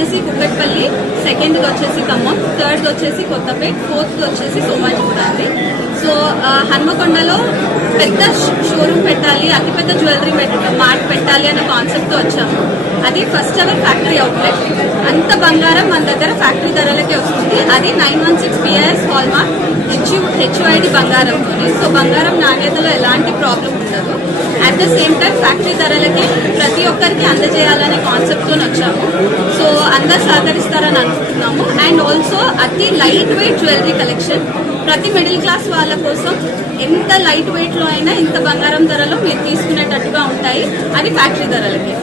వచ్చేసి కుక్కట్పల్లి సెకండ్ది వచ్చేసి ఖమ్మం థర్డ్ వచ్చేసి కొత్తపేట్ ఫోర్త్ది వచ్చేసి సోమాజిగూడ అండి. సో హన్మకొండలో పెద్ద షోరూమ్ పెట్టాలి అతిపెద్ద జ్యువెలరీ మార్ట్ పెట్టాలి అనే కాన్సెప్ట్తో వచ్చాము. అది ఫస్ట్ అవర్ ఫ్యాక్టరీ అవుట్లెట్ అంత బంగారం మన దగ్గర ఫ్యాక్టరీ ధరలకే వస్తుంది. అది nine one six BIS hallmark H బంగారం బంగారంతో సో బంగారం నాణ్యతలో ఎలాంటి ద సేమ్ టైం ఫ్యాక్టరీ ధరలకి ప్రతి ఒక్కరికి అందజేయాలనే కాన్సెప్ట్తో వచ్చాము. సో అందరు సహకరిస్తారని అనుకుంటున్నాము. అండ్ ఆల్సో అతి లైట్ వెయిట్ జ్యువెలరీ కలెక్షన్ ప్రతి మిడిల్ క్లాస్ వాళ్ళ కోసం ఎంత లైట్ వెయిట్లో అయినా ఇంత బంగారం ధరలో మీరు తీసుకునేటట్టుగా ఉంటాయి. అది ఫ్యాక్టరీ ధరలకి.